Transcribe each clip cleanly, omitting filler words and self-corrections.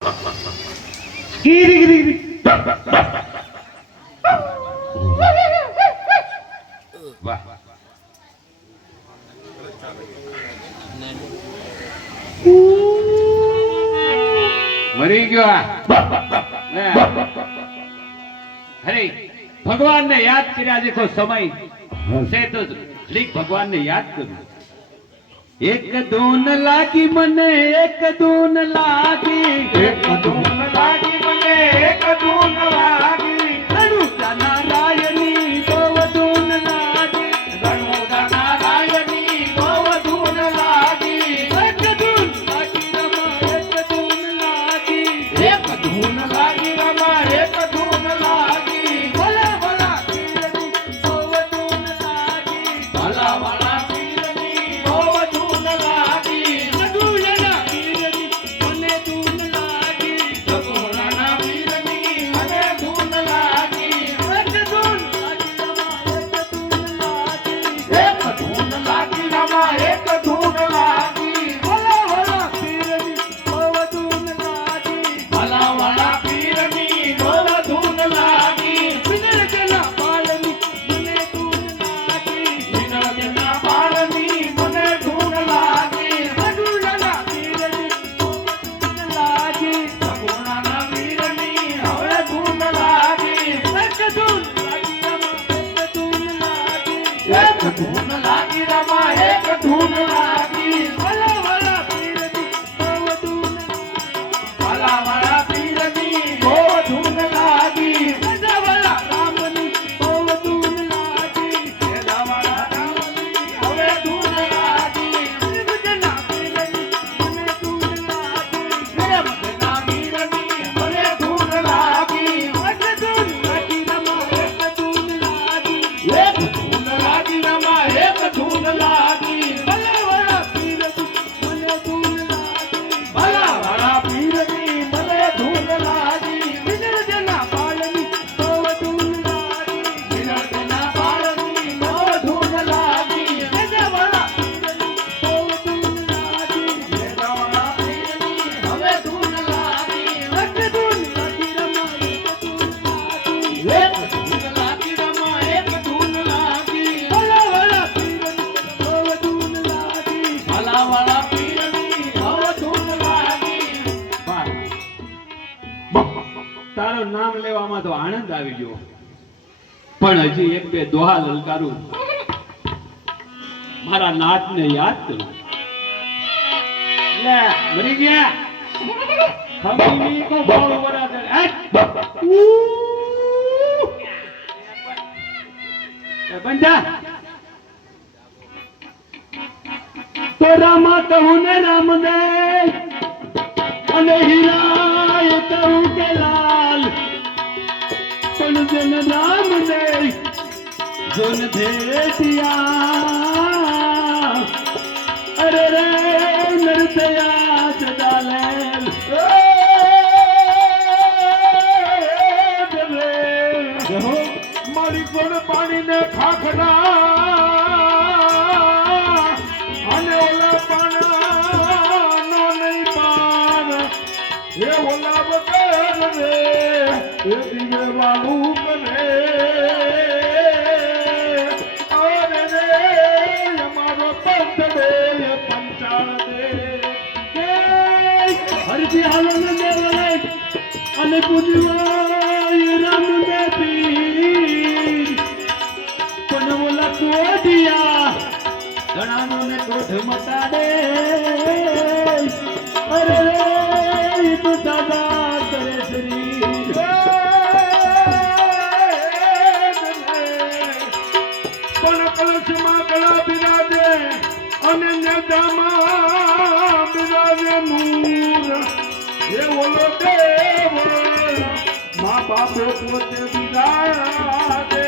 ગીરી ગીરી ગીરી વાહ મરી ગયો અરે ભગવાન ને યાદ કર્યા જેખો સમય છે તો લીક ભગવાન ને યાદ કરું એક દૂન લાગી મને એક દૂન લાગી એક દૂન લાગી મને એક દૂન લાગી રણુજા નારાયણી બહુ દૂન લાગી રણુજા નારાયણી બહુ દૂન લાગી એક દૂન લાગી રમા એક દૂન લાગી એક દૂન લાગી રમા એક દૂન લાગી ભલા ભલા પીરની બહુ દૂન લાગી ભલા ભલા ધૂન લાગી રમા એક ધૂન લાગી ભલા ભલા પીરની બહુ ધૂન ભલા ભલા પીરની બહુ ધૂન લાગી ભલા ભલા રામની બહુ ધૂન લાગી ભલા ભલા રામની હવે ધૂન લાગી ભજના પીરની મને ધૂન લાગી ભજના પીરની મને ધૂન લાગી એક ધૂન લાગી રમા એક ધૂન લાગી એક ધૂન લાગી રમા એક ધૂન લાગી ભલા ભલા પીરની મને ધૂન લાગી ભલા ભલા પીરની મને ધૂન લાગી વિનર્જના પાલની બહુ ધૂન લાગી વિનર્જના પાલની બહુ ધૂન લાગી ભલા ભલા પીરની બહુ ધૂન લાગી ભલા ભલા પીરની હવે ધૂન લાગી એક ધૂન લાગી રમા એક ધૂન લાગી એક ધૂન લાગી રમા એક ધૂન લાગી ભલા ભલા પીરની બહુ ધૂન લાગી ભલા ભલા પીરની બહુ ધૂન લાગી તારું નામ લેવામાં તો આનંદ આવી ગયો પણ હજી એક બે દોહા લલકારું મારા નાથને યાદ કરું લે મરી ગયા ખમીની કો બોલ બરાબર બંધા તો રામા કહું ને રામને અને હીરાય કહું કે લાલ પણ જન રામ ને જોન ભેટિયા અરે રે નરતયા સદાલે મારી કોણ પાણી ને ખાખરા અને ઓલા પાણા નો નહીં પાર એ ઓલા વગર રે એ દિવે વાલું કરે અરે રે અમારો પંથ દે પંચાળ દે હરજી હાલો ને દેવલે અને પૂજવાય રામ ને પીર પણ ઓલા કોઢિયા ઘણાનો ને ક્રોધ મટાડે અરે રે તું સદા કરે શ્રી પણ કલશમાં ગળા બિરાજે અને નેજામાં બિરાજે મૂર એ ઓલો દેવ મા બાપો પોતે બિરાજે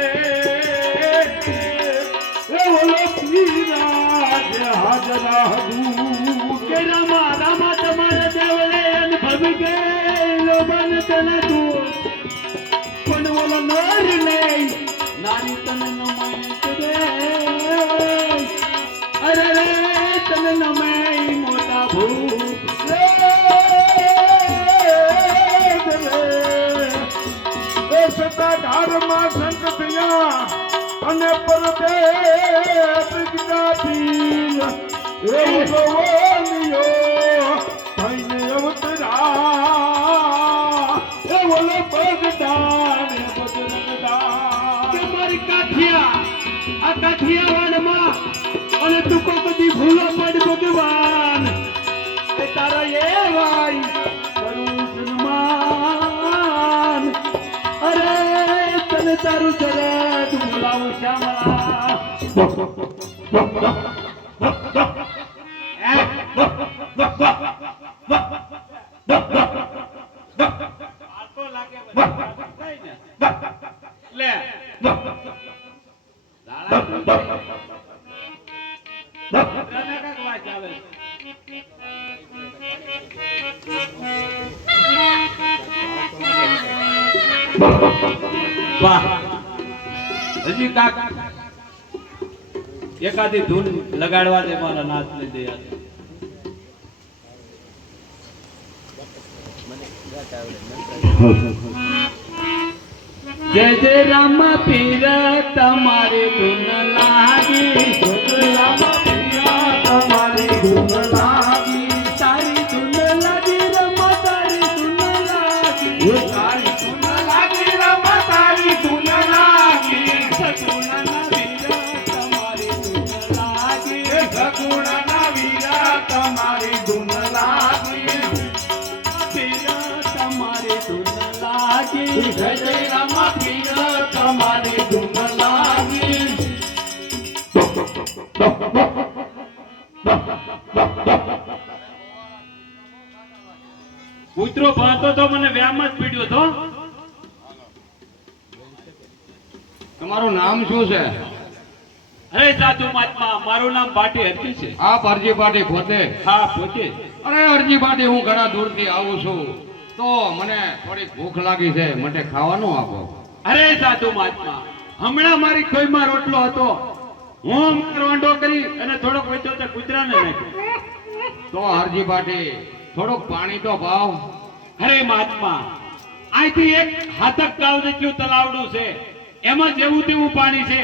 એ ઓલો પીરાજે હાજરા હદૂર કે રામા રામા તમારે દેવળે અનુભવી ગયેલો બન તને તું પણ ઓલો નર નહીં નારી તને નમાય દે અરે રે તને નમાય મોટા ભૂ પરમાં સંત થયા અને પરદે પ્રગટાથી એ ભગવાનિયો થઈને અવતરા એ બોલે બગદાન બજરંગદાન કે મારી કાઠિયા આ કાઠિયાવાડમાં અને તું કો બધી ભૂલો પડ ભગવાન એ તારા એ ભાઈ કરું સન્માન અરે તને તારું ચરત બોલાવું શ્યામળા લે વાહ હજી કાક એકાદી ધૂન લગાડવા દે મારા નાચ ને દે જય જય રામ પીર તમારી ધૂન લાગી રામ પિયા તમારી ધૂન લાગી તારી ધૂન લાગી રમ તારી ધૂન લાગી તારી ધૂન લાગી રમ તારી ધૂન લાગી સગુણના વીર તમારી ધૂન લાગી સગુણના વીરા તમારી ધૂન લાગી પીર તમારી ધૂન લાગી જય જય રામ પીર તમારી ધૂન લાગી કૂતરો ભાતો તો મને વ્યામ જ પીડ્યો તો તમારું નામ શું છે? અરે સાધુ મહાત્મા મારું નામ પાટી હરકી છે આપ અરજી પાટી પોતે? હા પોતે અરે અરજી પાટી, હું ઘણા દૂરથી આવું છું તો મને થોડીક ભૂખ લાગી છે, મને ખાવાનું આપો. અરે સાધુ મહાત્મા હમણાં મારી ખોઈમાં રોટલો હતો, હું રોંઢો કરી અને થોડોક વેચો તે કૂતરાને નાખ્યો. તો અરજી પાટી થોડુંક પાણી તો ભાવ. અરે મહાત્મા અહીંથી એક હાથક ગાવ જેટલું તલાવડું છે, એમાં જેવું તેવું પાણી છે.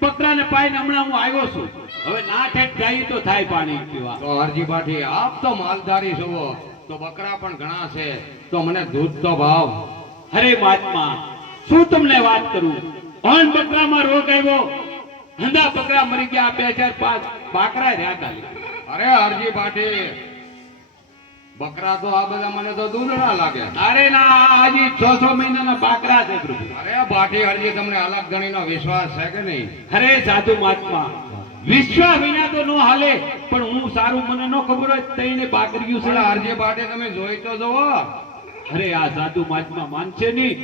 બકરાને પાઈને હમણાં હું આવ્યો છું, હવે ના ઠેક જાય તો થાય પાણી પીવા. તો અરજી પાટી આપ તો માલધારી છો, તો બકરા પણ ઘણા છે, તો મને દૂધ તો ભાવ. અરે મહાત્મા શું તમને વાત કરું, પણ બકરામાં રોગ આવ્યો, હંધા બકરા મરી ગયા, 2 4 5 બાકરા રહ્યા ખાલી. અરે અરજી પાટી બકરા તો આ બધા મને તો દૂધ ના લાગે. અરે ના હજી 6 મહિનાના બાકરા છે પ્રભુ. અરે પાટી હરજી તમને અલગ ગણીનો વિશ્વાસ છે કે નહીં? અરે સાધુ મહાત્મા વિશ્વાસ વિના તો નો હાલે, પણ હું સારું મને નો ખબર હોય તઈને બાકરીયું છે. પણ અરજી પાટી તમે જોઈ તો જોવો. અરે આ સાધુ મહાત્મા માનશે નહીં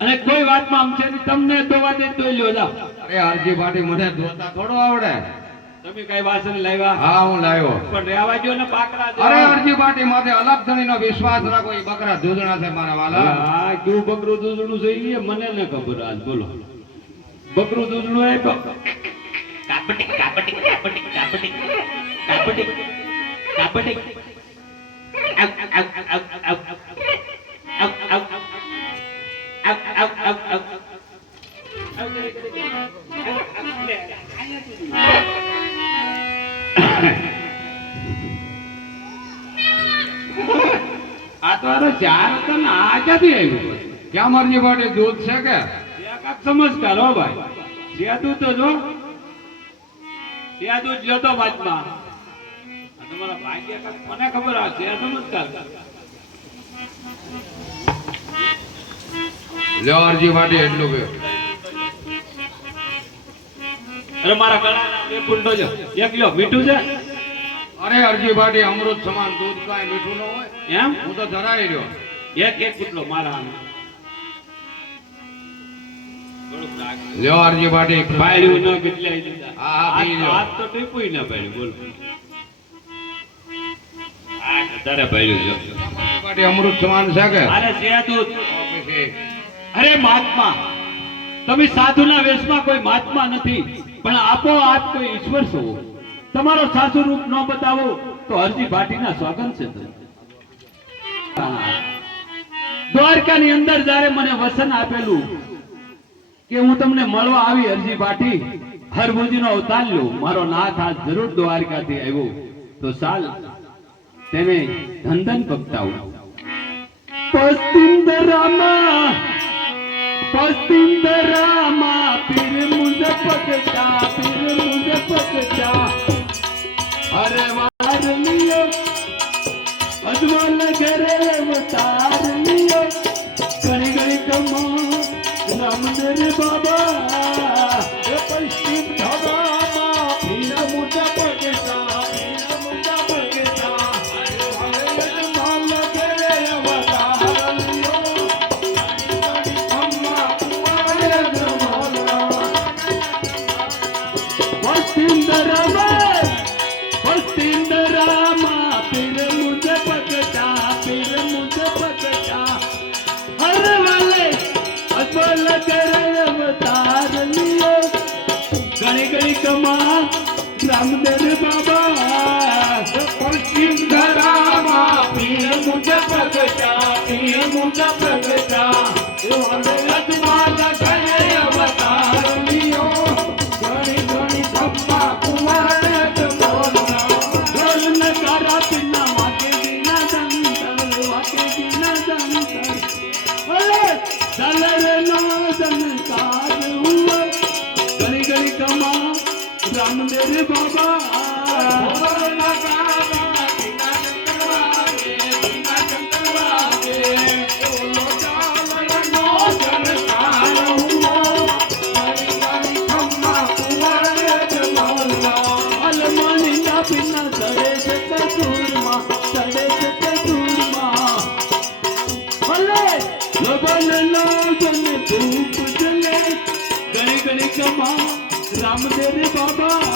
અને કોઈ વાતમાં આમશે નહીં, તમને દોવા દે તો લ્યો જાઓ. અરે અરજી પાટી મને દોતા થોડો આવડે. તમે કઈ વાસણ લાવ્યા? હા હું લાવ્યો. પણ રહેવા દો ને બાકરા જો. અરે અરજી પાટી માથે અલગ ધણીનો વિશ્વાસ રાખો, એ બકરા દૂધણા છે મારા વાલા. હા કેવું બકરું દૂધણું છે એ મને ન ખબર. આજ બોલો બકરું દૂધણું એ તો કાપટી કાપટી કાપટી કાપટી કાપટી કાપટી આવ આવ આવ આવ આવ આવ આવ આવ આવ આવ આ તો અરે 4 હતા ને આ ક્યાંથી આવ્યું? ક્યાં અરજી પાટી દૂધ છે કે? સમજકાર હો ભાઈ, સેદું તો જો સેદું જ જોતો વાતમાં. આ તમારા ભાગ્ય મને ખબર આ છે સમજકાર. લ્યો અરજી પાટી એટલું પીઓ. અરે મારા ગળા એક કુંડો જો એક લ્યો મીઠું છે. અરે અરજી પાટી અમૃત સમાન દૂધ કાંઈ મીઠું ન હોય એમ હું તો ધરાઈ રહ્યો. એક કુટલો મારા લ્યો અરજી પાટી બાયડું ન કેટલાય દીધા. હા, હા, પી લ્યો. હાથ તો ટીપુય ના બાયડું બોલો. આ વધારે બાયડું જો. અરજી પાટી અમૃત સમાન છે કે? અરે સેદું. પછી અરે મહાત્મા તમે સાધુના વેશમાં કોઈ મહાત્મા નથી, પણ આપોઆપ કોઈ ઈશ્વર છો. તમારો સાસુ રૂપ ન બતાવો તો અરજી ભાટીના સ્વાગત છે. દ્વારકાની અંદર જ્યારે મને વસન આપેલું કે હું તમને મળવા આવી અરજી પાઠી હરભુજીનો અવતાર લઉં મારો નાથ આજ જરૂર દ્વારકાથી આવ્યો તો સાલ તેને ધંધન પગતાવું પસ્તિંદરામાં પીર મુંજ પગતા અરે વાર લિયો અજમલ ઘરે અવતાર લિયો ઘણી ઘણી કમા રામદેવ બાબા પશ્ચિમ ધરામાં પીર મુંજ પગતા પસ્તિંદરામાં પીર મુંજ પગતા અરે વાલે અજમલ ઘરે અવતાર લિયો ઘણી ઘણી કમા રામદેવ બાબા પશ્ચિમ ધરામાં પીર મુંજ પગતા અજમલ ઘરે અવતાર લિયો ઘણી ઘણી ખમ્મા કુંવર જમોલના ઢોલ નગારા પીના વાગે દીના દંતર અરે દલરનો દંતાર હુઆ ઘણી ઘણી કમા રામદેવ બાબા અલમાનીના પીના સડે છે કસૂરમાં ભલે લબન લાગન ધૂપ જલે ઘણી ઘણી કમા રામદેવ બાબા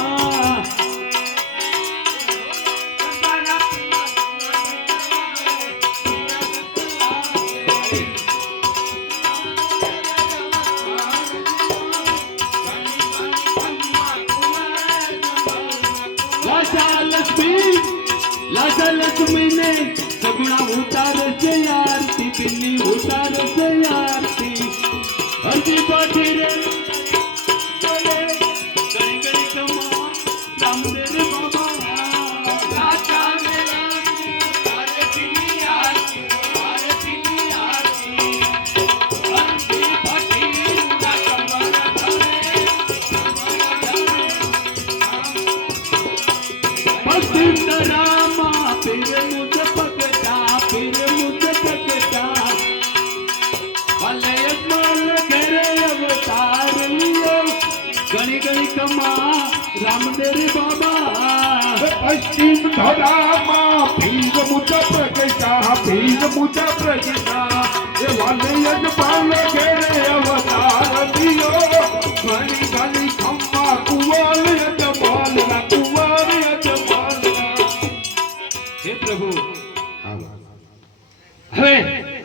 લાજા લક્ષ્મી ને સગુણા ઉતાર છે આરતી બિલ્લી ઉતાર છે આરતી હરજી પાઠી રે બોલે ઘણી ઘણી કમા રામદેવ બાબા રાજા મેરા આરતીની આરતી હરજી પાઠી ના કમર પસ્તિંદરામાં પીર મુંજ પગતા ભલે અજમલ ઘરે અવતાર લિયો ઘણી ઘણી કમા રામદેવ બાબા પશ્ચિમ ધરામાં પીર મુંજ પગતા એ વાલે યજમાન ઘેરે અવતાર દિયો ઘણી ઘણી ખમ્મા કુંવર યજમાનના હે પ્રભુ હવે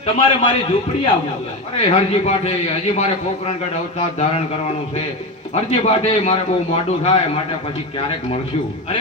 તમારે મારી ઝૂંપડી આવવું અરે હરજી પાઠે હજી મારે પોકરણગઢ અવતાર ધારણ કરવાનું છે હરજી પાઠે મારે બહુ મોડું થાય માટે પછી ક્યારેક મળશું અરે